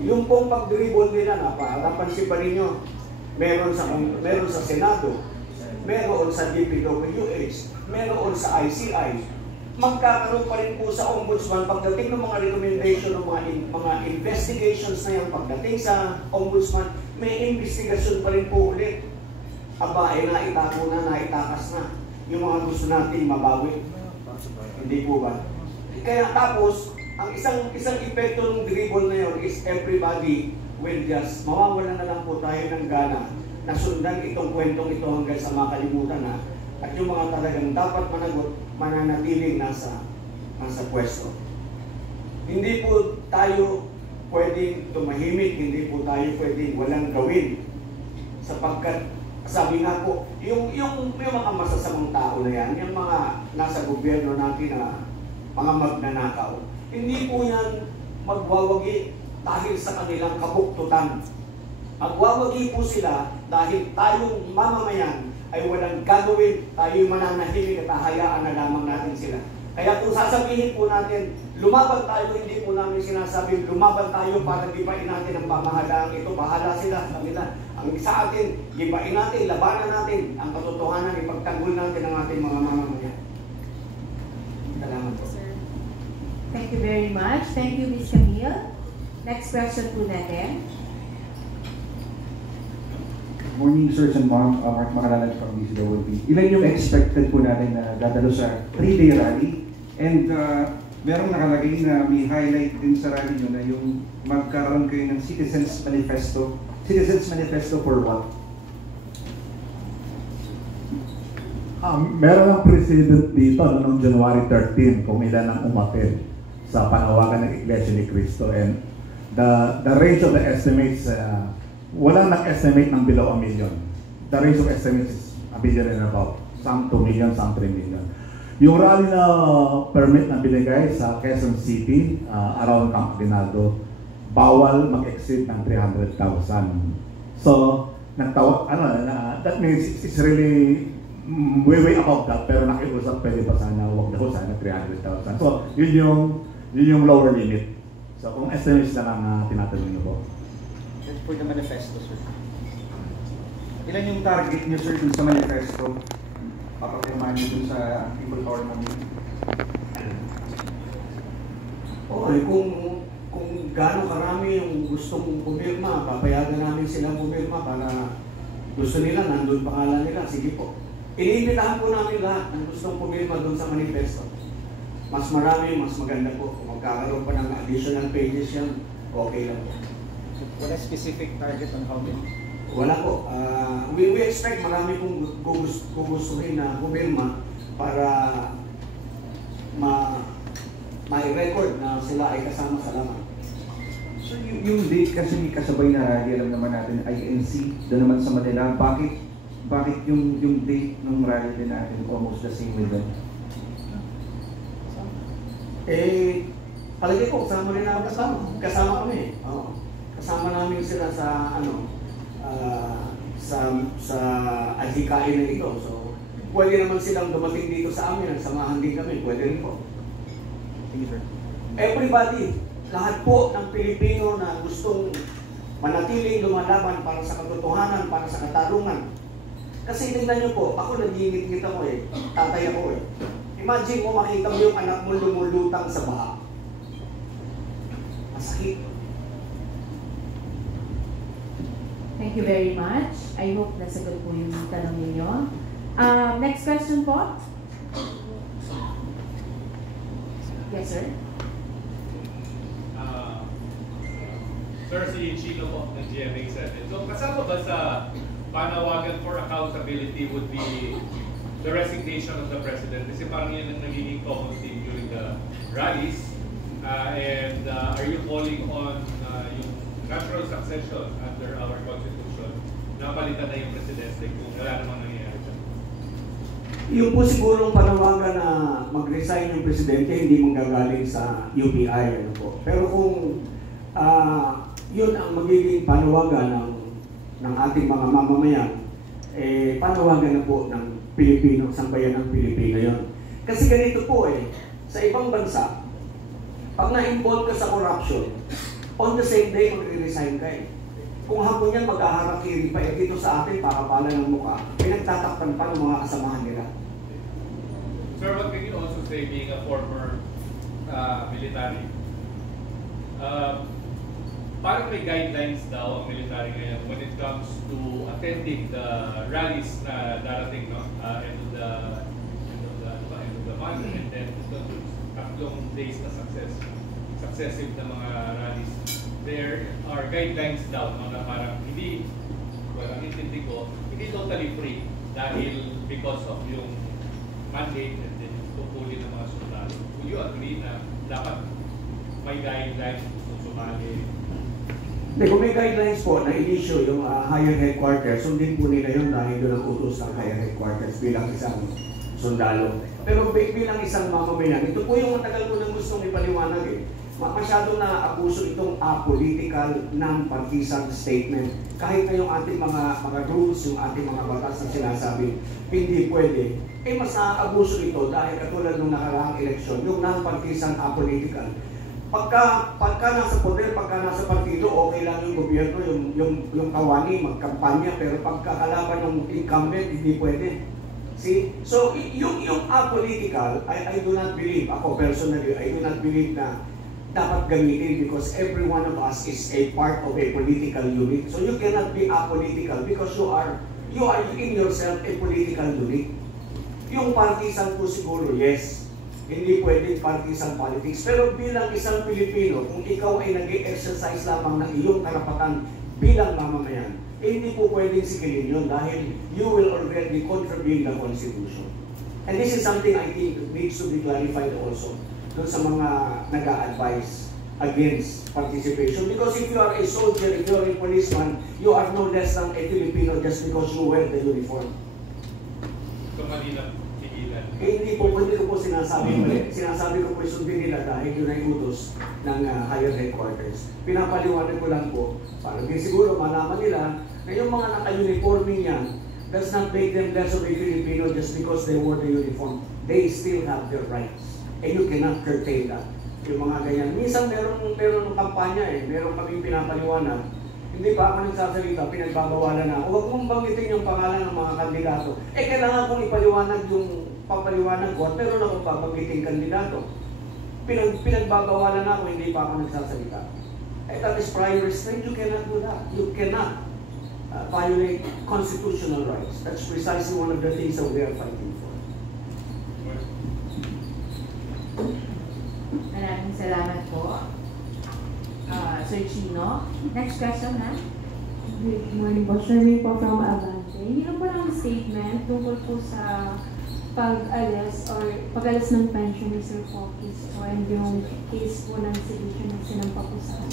Yung pong pag-dribble nila na, napansin pa ninyo, meron sa Senado, meron sa DPWH, meron sa ICI, magkakaroon pa rin po sa Ombudsman pagdating ng mga recommendation ng mga investigations na yan, pagdating sa Ombudsman, may investigasyon pa rin po ulit. Aba, naitago na, naitakas na yung mga gusto nating mabawi. Hindi po ba? Kaya tapos, ang isang epekto ng dribble na yun is everybody will just, mawawalan na lang po tayo ng gana na sundan itong kwentong ito hanggang sa makalimutan na at yung mga talagang dapat managot, mananatiling nasa pwesto. Hindi po tayo pwedeng tumahimik, hindi po tayo pwedeng walang gawin. Sapagkat, sabi nga po, yung mga masasamang tao na yan, yung mga nasa gobyerno natin na mga magnanakaw, hindi po yan magwawagi dahil sa kanilang kabuktutan. Magwawagi po sila dahil tayong mamamayan ay walang gagawin, tayo'y mananahimik at hahayaan na lamang natin sila. Kaya kung sasabihin po natin, lumaban tayo, hindi po namin sinasabing lumaban tayo para gibain natin ang pamahalaan ito, bahala sila sa kanila. Ang sa atin, gibain natin, labanan natin ang katotohanan, ipagtanggol natin ang ating mga mamamayan. Salamat po. Thank you very much. Thank you, Ms. Camille. Next question po natin. Morning, sirs and ma'am. Mark Macalanan from DCWP. Ilan yung expected po natin na dadalo sa 3-day rally? And merong nakalagay na may highlight din sa rally nyo na yung magkaroon kayo ng Citizens Manifesto. Citizens Manifesto for what? Meron ang president dito noong January 13 kung ilan ang umattend sa panawagan ng Iglesia ni Cristo. And the range of the estimates, walang nag-estimate ng below 1 million. The range of estimates is 1 billion and above. Some 2 million, some 3 million. Yung rally na permit na binigay sa Quezon City, around Camp Aguinaldo, bawal mag-exceed ng 300,000. So, that means it's really way above that, pero nakiusap pwede pa sana, huwag daw sana 300,000. So, yun yung lower limit. So, kung estimates na lang tinatanong niyo po. That's for the manifesto, sir. Ilan yung target niyo, sir, dun sa manifesto? Papapirmahan niyo dun sa People Power Movement? Okay, kung gaano karami yung gustong pumirma, papayagan namin silang pumirma para gusto nila, nandun pangalan nila, sige po. Iniimbitahan po namin lahat ng gustong pumirma dun sa manifesto. Mas marami, mas maganda po. Kung magkakaroon pa ng additional pages yan, okay lang po. Wala specific target on how many? Wala po. We expect marami pong gugustuhin na pumirma para ma-record na sila ay kasama sa laman. So yung date kasi may kasabay na rally, alam naman natin, INC, doon naman sa Manila, bakit yung date ng rally din natin almost the same with them? Palagi po, kasama rin namin kasama kami. Oo. Kasama namin sila sa sa adhikain na ito. So, pwede naman silang dumating dito sa amin, samahan din kami, pwede rin po. Thank you, sir. Everybody, lahat po ng Pilipino na gustong manatiling lumalaban para sa katotohanan, para sa katarungan. Kasi tingnan niyo po, ako nagingit-ngit ako tatay ako Imagine mo makita mo yung anak mo lumulutang sa baha. Masakit. Thank you very much. I hope nasagot po yung tanong ninyo. Next question po. Yes, sir. Sir, si Chino po ng GMA7. So, kasama ba sa panawagan for accountability would be the resignation of the President? Kasi parang yun ang nagiging common theme during the rallies. And are you calling on yung natural succession under our Constitution na palitan na yung Presidente kung wala namang nangyayari dyan? Yung po sigurong panawagan na mag-resign yung Presidente, hindi manggagaling sa UPI. Ano po. Pero kung yun ang magiging panawagan ng ating mga mamamayan, panawagan na po ng Pilipino, sambayan ng Pilipino yun. Kasi ganito po sa ibang bansa, pag na-involve ka sa corruption, On the same day, magre-resign ka eh. Kung hapon yan, mag-aharakiri pa eh. Dito sa atin, pakapala ng mukha. Pinagtatakpan pa ng mga kasamahan nila. Sir, what can you also say being a former military? Parang may guidelines daw ang military ngayon when it comes to attending the rallies na darating, no? End of the month, and then tatlong days na successive na mga rallies. There are guidelines daw, no, na parang hindi, ang intindi ko, hindi totally free dahil because of yung mandate and then tupulin ng mga sundalo. Would you agree na dapat may guidelines kung sumali? Hindi, kung may guidelines po na i-issue yung higher headquarters, sundin po nila yun dahil doon ang utos ng higher headquarters bilang isang sundalo. Pero bilang isang mamamayan, ito po yung matagal ko nang gustong ipaliwanag eh. Masyado na abuso itong apolitical, non-partisan statement. Kahit na yung ating mga rules, yung ating mga batas na sinasabi, hindi pwede. Eh mas naabuso ito dahil katulad ng nakaraang eleksyon, yung non-partisan, apolitical. Pagka nasa poder, pagka nasa partido, okay lang yung gobyerno, yung kawani, magkampanya, pero pagkakalaban ng incumbent, hindi pwede. See? So, yung apolitical, I do not believe, ako personally, I do not believe na dapat gamitin because every one of us is a part of a political unit. So you cannot be apolitical because you are in yourself a political unit. Yung partisan po siguro, yes. Hindi pwedeng partisan politics. Pero bilang isang Pilipino, kung ikaw ay nag-exercise lamang ng iyong karapatan bilang mamamayan, eh, hindi po pwedeng sigilin yun dahil you will already contravene the Constitution. And this is something I think needs to be clarified also doon sa mga nag-a-advise against participation. Because if you are a soldier, if you are a policeman, you are no less than a Filipino just because you wear the uniform. So, malinaw, tigilan. Eh, hindi ko po sinasabi mali. Sinasabi ko po sundin nila dahil yun ay utos ng higher headquarters. Pinapaliwanag ko lang po, para din siguro malaman nila na yung mga naka-uniforming yan does not make them less of a Filipino just because they wore the uniform. They still have their rights. And you cannot curtail that. Yung mga ganyan. Minsan meron kampanya eh. Meron kaming pinapaliwanag. Hindi pa ako nagsasalita, pinagbabawalan na. Huwag mong banggitin yung pangalan ng mga kandidato. Eh, kailangan kong ipaliwanag yung papaliwanag ko. Pero na kung pabanggitin kandidato. Pinagbabawalan na ako, hindi pa ako nagsasalita. Eh, that is prior restraint. You cannot do that. You cannot violate constitutional rights. That's precisely one of the things that we are fighting for. Maraming salamat po. Sir Chino. Next question, ha? Good morning po. Sherwin po from Abante. Hindi lang po lang statement tungkol po sa pag-alis ng pension ni Sir Focus po and yung case po ng sedition na sinampa po sa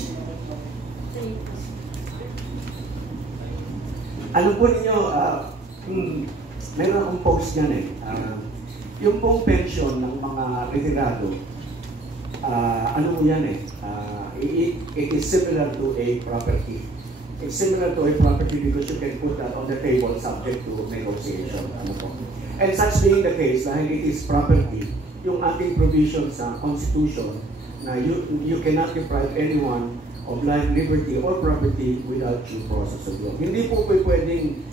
Alam po ninyo, meron akong post niyan eh. Yung pong pension ng mga retirado, ano mo yan eh, it is similar to a property. It's similar to a property because you can put that on the table subject to negotiation. Ano po. And such being the case, dahil it is property, yung ating provision sa Constitution na you cannot deprive anyone of life, liberty, or property without due process of law. Hindi po pwedeng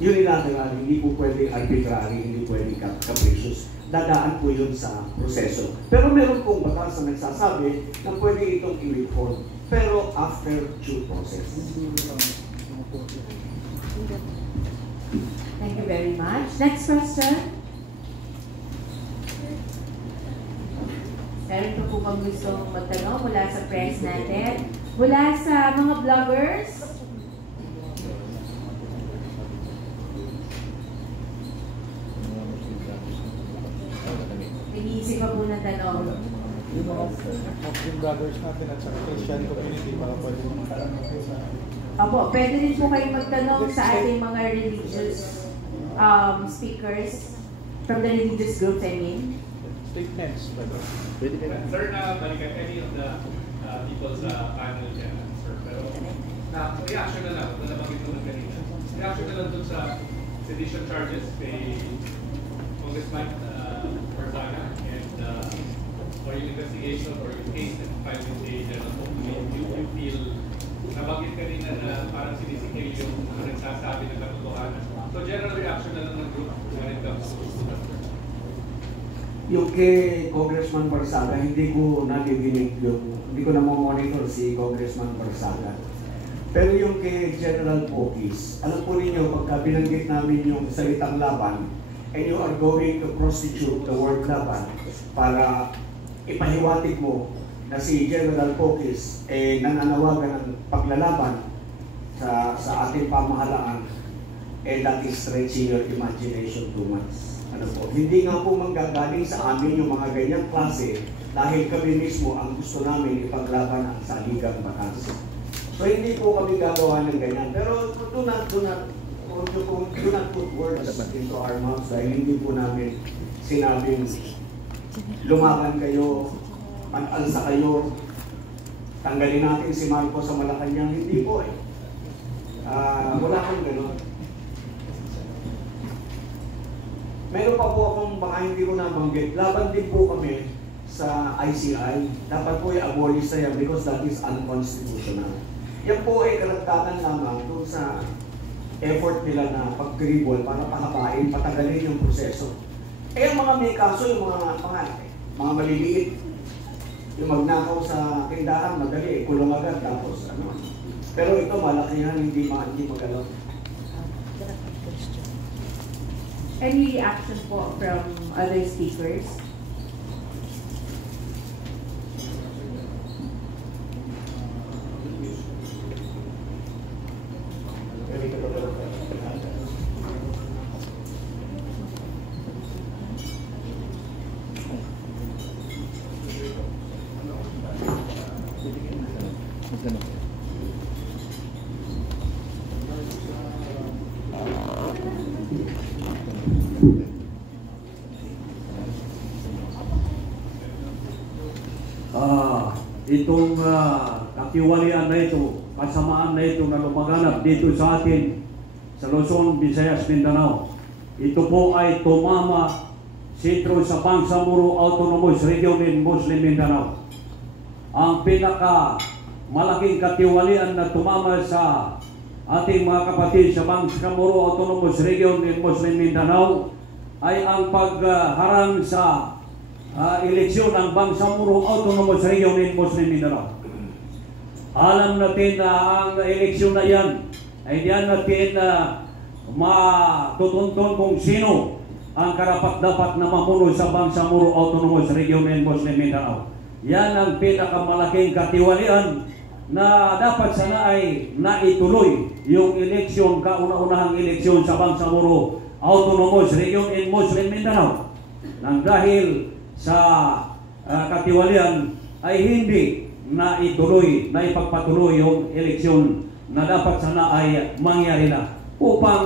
unilateral, hindi po pwedeng arbitrary, hindi pwedeng capricious. Dadaan po yun sa proseso. Pero meron pong batas na nagsasabi na pwede itong i-reform, pero after due process. Thank you very much. Next question. Meron po kang gustong magtanong mula sa press natin. Mula sa mga vloggers. Nag-iisip pa po ng tanong. Yung mga Muslim brothers natin at sa Christian community, para pwede magkaroon sa... Opo, pwede rin po kayong magtanong sa ating mga religious speakers from the religious groups, I mean. Statements, brother. Sir, na balikan any of the people sa panel dyan, sir. Pero reaction na lang, kung nabanggit ko na kanina. Reaction na lang dun sa sedition charges kay Congressman Marzana and or yung investigation or yung case na filed with nagsasabi ng katotohanan. So general reaction na lang ng group when it comes to that. Yung kay Congressman Barsaga, hindi ko nadidinig hindi ko monitor si Congressman Barsaga. Pero yung kay General Pokis, alam po ninyo, pagka binanggit namin yung salitang laban, and you are going to prostitute the word laban para ipahiwatig mo na si General Pokis nananawagan ng paglalaban sa ating pamahalaan, that is stretching your imagination too much. Ano po, hindi nga po manggagaling sa amin yung mga ganyang klase dahil kami mismo ang gusto namin ipaglaban ang saligang batas. So hindi po kami gagawa ng ganyan. Pero do not put words into our mouths dahil hindi po namin sinabing lumaban kayo, mag-alsa kayo, tanggalin natin si Marcos sa Malacanang. Hindi po eh. Wala kang gano'n. Meron pa po akong baka hindi ko nabanggit. Laban din po kami sa ICI. Dapat po i-abolish na yan because that is unconstitutional. Yan po ay karagdagan lamang doon sa effort nila na pag-dribble para pahabain, patagalin yung proseso. Ang mga may kaso, yung mga maliliit, yung magnakaw sa tindahan, madali, kulong agad, tapos ano. Pero ito, malakihan, hindi magalaw. Any reaction po from other speakers? Itong kakiwalian na ito, kasamaan na ito na lumaganap dito sa atin sa Luzon, Visayas, Mindanao. Ito po ay tumama sitro sa Bangsamoro Autonomous Region in Muslim Mindanao. Ang pinaka malaking katiwalian na tumama sa ating mga kapatid sa Bangsamoro Autonomous Region in Muslim Mindanao ay ang pagharang sa eleksyon ng Bangsamoro Autonomous Region in Muslim Mindanao. Alam natin na ang eleksyon na yan ay diyan natin matutuntun kung sino ang karapat-dapat na mamuno sa Bangsamoro Autonomous Region in Muslim Mindanao. Yan ang pinakamalaking katiwalian na dapat sana ay naituloy yung eleksyon, kauna-unahang eleksyon sa Bangsamoro Autonomous Region in Muslim Mindanao. Nang dahil sa katiwalian ay hindi na ituloy, na ipagpatuloy yung eleksyon na dapat sana ay mangyari na upang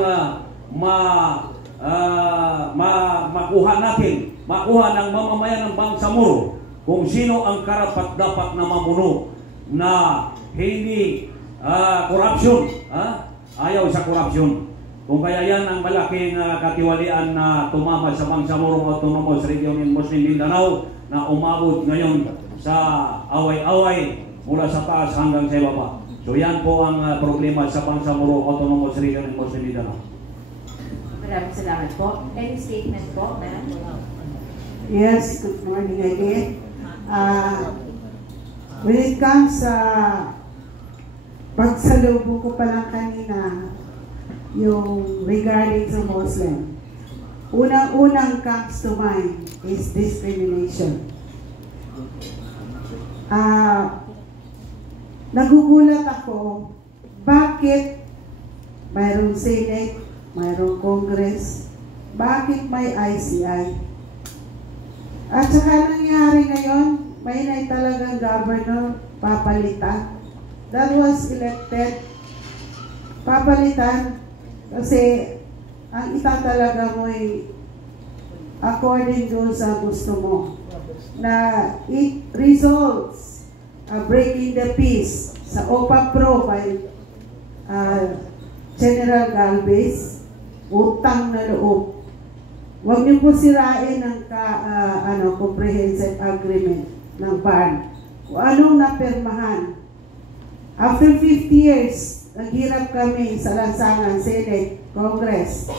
makuha ng mamamayan ng Bangsamoro kung sino ang karapat-dapat na mamuno na hindi korupsyon, ayaw sa korupsyon. Kung kaya yan ang malaking katiwalian na tumama sa Bangsamoro Autonomous Region in Muslim Mindanao na umabot ngayon sa away-away mula sa taas hanggang sa ibaba. So yan po ang problema sa Bangsamoro Autonomous Region in Muslim Mindanao. Maraming salamat po. Any statement po, ma'am? Yes, good morning again. When it comes sa pagsalubong ko pa lang kanina, yung regarding to Muslim, unang comes to mind is discrimination. Nagugulat ako, bakit mayroong Senate, mayroong Congress, bakit may ICI? At saka nangyari ngayon, may talagang governor, papalitan. That was elected, papalitan, kasi ang itatalaga mo ay according doon sa gusto mo, na it results breaking the peace sa OPA Pro by General Galvez, utang na loob. Huwag niyo po sirain ang comprehensive agreement ng BARN. Kung anong napirmahan. After 50 years, naghirap kami sa lansangan, Senate, Congress.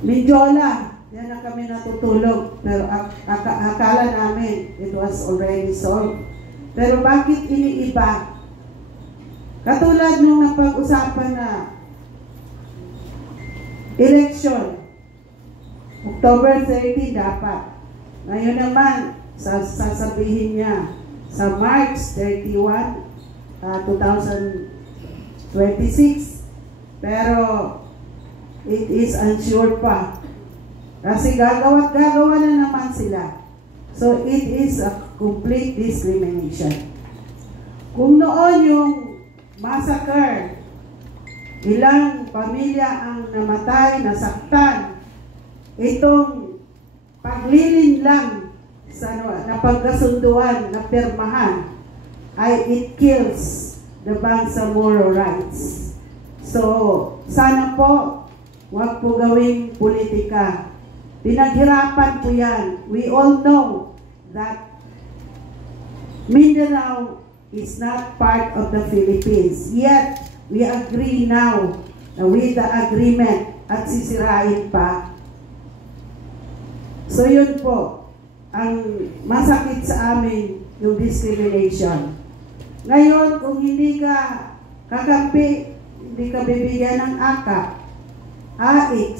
Mindiola, yan na kami natutulog. Pero akala namin, it was already solved. Pero bakit iniiba? Katulad nung napag-usapan na election, October 30 dapat. Ngayon naman, sasabihin niya sa March 31, 2026. Pero it is unsure pa. Kasi gagawa na naman sila. So it is a complete discrimination. Kung noon yung massacre, ilang pamilya ang namatay, nasaktan, itong paglilin lang sa napagkasunduan, na pirmahan, ay it kills the Bangsamoro rights. So, sana po, huwag po gawing politika. Pinaghirapan po yan. We all know that Mindanao is not part of the Philippines. Yet, we agree now with the agreement at sisirain pa. So yun po, ang masakit sa amin yung discrimination. Ngayon, kung hindi ka kakampi, hindi ka bibigyan ng AKA, AX,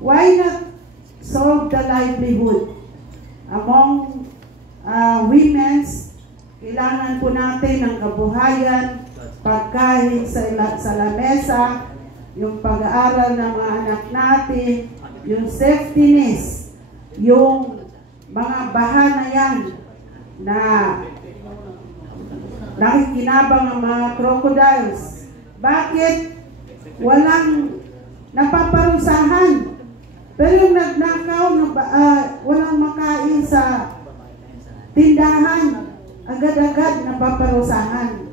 why not solve the livelihood among women's? Kailangan po natin ng kabuhayan, pagkain sa lamesa, yung pag-aaral ng mga anak natin, yung safetyness, yung mga baha na yan na nakikinabang ang mga crocodiles. Bakit walang napaparusahan? Pero yung nagnakaw, walang makain sa tindahan, agad-agad napaparusahan.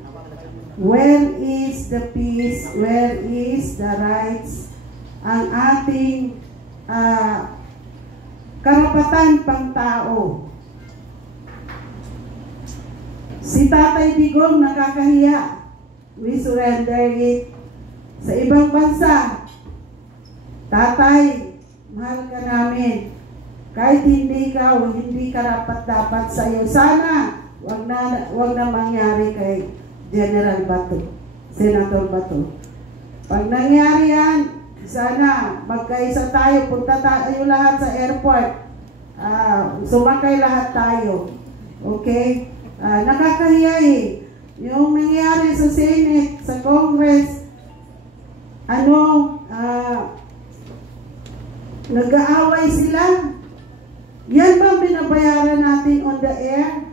Where is the peace? Where is the rights? Ang ating karapatan pang tao. Si Tatay Digong nakakahiya. We surrender it. Sa ibang bansa, Tatay, mahal ka namin. Kahit hindi ka o hindi karapat-dapat sa iyo, sana wag na mangyari kay General Bato, Senator Bato. Pag nangyari yan, sana magkaisa tayo, punta tayo lahat sa airport, sumakay lahat tayo. Okay? Nakakahiya eh. Yung nangyari sa Senate, sa Congress, nag-aaway sila. Yan ba binabayaran natin on the air?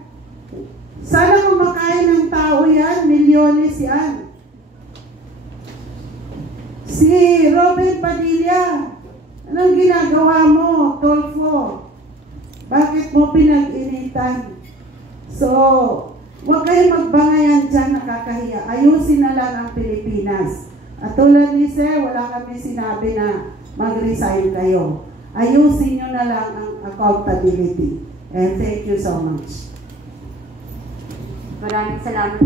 Sana kumakain ng tao yan, milyones yan. Si Robert Padilla, anong ginagawa mo, Tolfo? Bakit mo pinag-initan? So, huwag kayong magbangayan dyan, nakakahiya. Ayusin na lang ang Pilipinas. At tulad ni Sir, wala kami sinabi na mag-resign kayo. Ayusin nyo na lang ang accountability. And thank you so much. Maraming salamat.